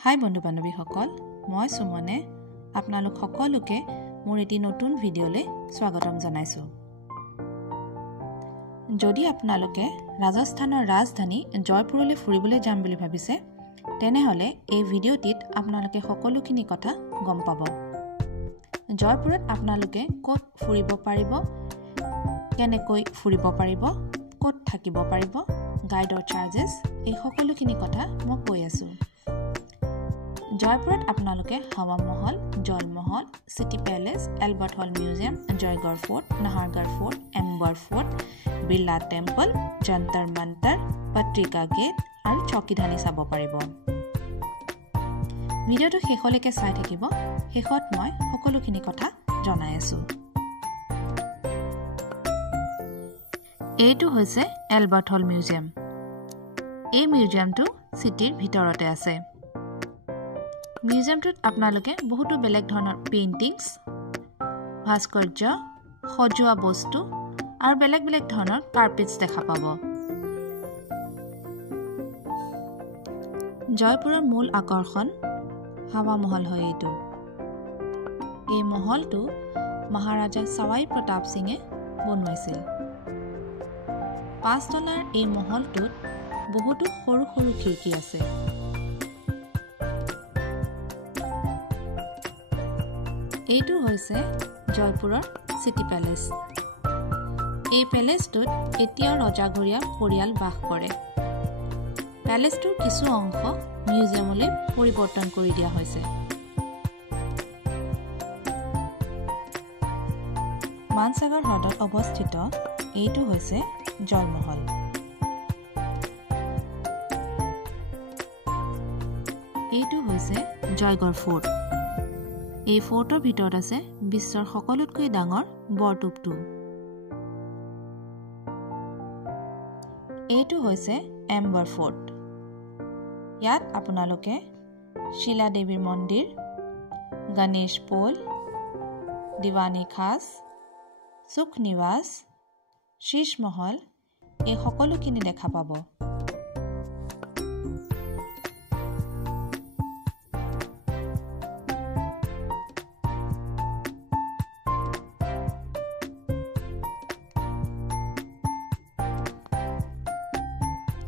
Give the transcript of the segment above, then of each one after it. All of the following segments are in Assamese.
হাই বন্ধু বান্ধৱীসকল, মই সুমনে আপোনালোক সকলোকে মোৰ এটি নতুন ভিডিঅ'লৈ স্বাগতম জনাইছো। যদি আপোনালোকে ৰাজস্থানৰ ৰাজধানী জয়পুৰলৈ ফুৰিবলৈ যাম বুলি ভাবিছে, তেনেহলে এই ভিডিঅ'টিত আপোনালোকে সকলোখিনি কথা গম পাব। জয়পুৰত আপোনালোকে ক'ত ফুৰিব পাৰিব, কেনেকৈ ফুৰিব পাৰিব, ক'ত থাকিব পাৰিব, গাইডৰ চাৰ্জেছ, এই সকলোখিনি কথা মই কৈ আছো। জয়পুৰত আপোনালোকে Hawa Mahal, Jal Mahal, city palace, Albert hall museum, Jaigarh fort, Nahargarh fort, Amber fort, Birla temple, Jantar Mantar, Patrika gate আৰু চকিধানী চাব পাৰিব। ভিডিঅ'টো শেষলৈকে চাই থাকিব। শেষত মই সকলোখিনি কথা জনাই আছো। এইটো হৈছে এলবাৰ্ট হল মিউজিয়াম। এই মিউজিয়ামটো সিটিৰ ভিতৰতে আছে। মিউজিয়ামটোত আপোনালোকে বহুতো বেলেগ ধৰণৰ পেইন্টিংছ, ভাস্কৰ্য, সজোৱা বস্তু আৰু বেলেগ বেলেগ ধৰণৰ কাৰ্পেটছ দেখা পাব। জয়পুৰৰ মূল আকৰ্ষণ হাৱা মহল হয়। এই মহলটো মহাৰাজা সৱাই প্ৰতাপ সিঙে বনোৱাইছিল। 5 তলাৰ এই মহলটোত বহুতো সৰু সৰু খিৰিকী আছে। এইটো হৈছে জয়পুৰৰ সিটি প্যালেস। এই প্যালেসটোত এতিয়াও ৰজাঘৰীয়া পৰিয়াল বাস কৰে। প্যালেসটোৰ কিছু অংশ মিউজিয়ামলৈ পৰিৱৰ্তন কৰি দিয়া হৈছে। মানসাগৰ হ্ৰদত অৱস্থিত এইটো হৈছে জলমহল। এইটো হৈছে জয়গড় ফোৰ্ট। এই ফোৰ্টৰ ভিতৰত আছে বিশ্বৰ সকলোতকৈ ডাঙৰ বৰটোপটো। এইটো হৈছে এম্বৰ ফোৰ্ট। ইয়াত আপোনালোকে শিলা দেৱীৰ মন্দিৰ, গণেশ পোল, দিৱানী খাস, সুখ নিৱাস, শীষ মহল, এই সকলোখিনি দেখা পাব।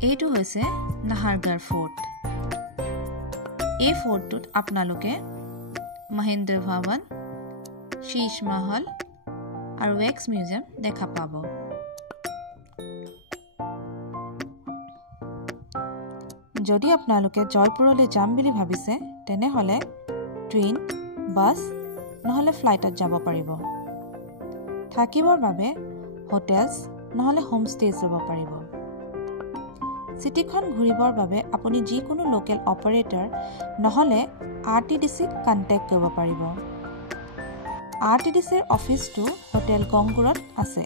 এইটো হৈছে নাহাৰগড় ফোৰ্ট। এই ফোৰ্টটোত আপোনালোকে মহেন্দ্ৰ ভৱন, শীষ মহল আৰু ৱেক্স মিউজিয়াম দেখা পাব। যদি আপোনালোকে জয়পুৰলৈ যাম বুলি ভাবিছে, তেনেহলে ট্ৰেইন, বাছ নহলে ফ্লাইটত যাব পাৰিব। থাকিবৰ বাবে হোটেলছ নহলে হোম ষ্টেজ ল'ব পাৰিব। সিটিখন ঘূৰিবৰ বাবে আপুনি যিকোনো লোকেল অপাৰেটৰ নহলে আৰটিডিসিক কন্টেক্ট কৰিব পাৰিব। আৰটিডিসিৰ অফিচটো হোটেল গংগুৰত আছে।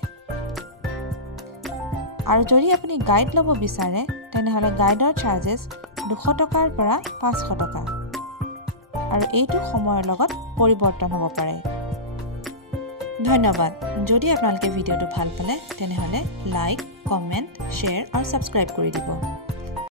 আৰু যদি আপুনি গাইড ল'ব বিচাৰে, তেনেহলে গাইডৰ চাৰ্জেছ 200 টকাৰ পৰা 500 টকা। আৰু এইটো সময়ৰ লগত পৰিৱৰ্তন হ'ব পাৰে। ধন্যবাদ। যদি আপোনালোকে ভিডিঅ'টো ভাল পালে, তেনেহলে লাইক, কমেন্ট, শ্বেয়াৰ আৰু সাবস্ক্ৰাইব কৰি দিব।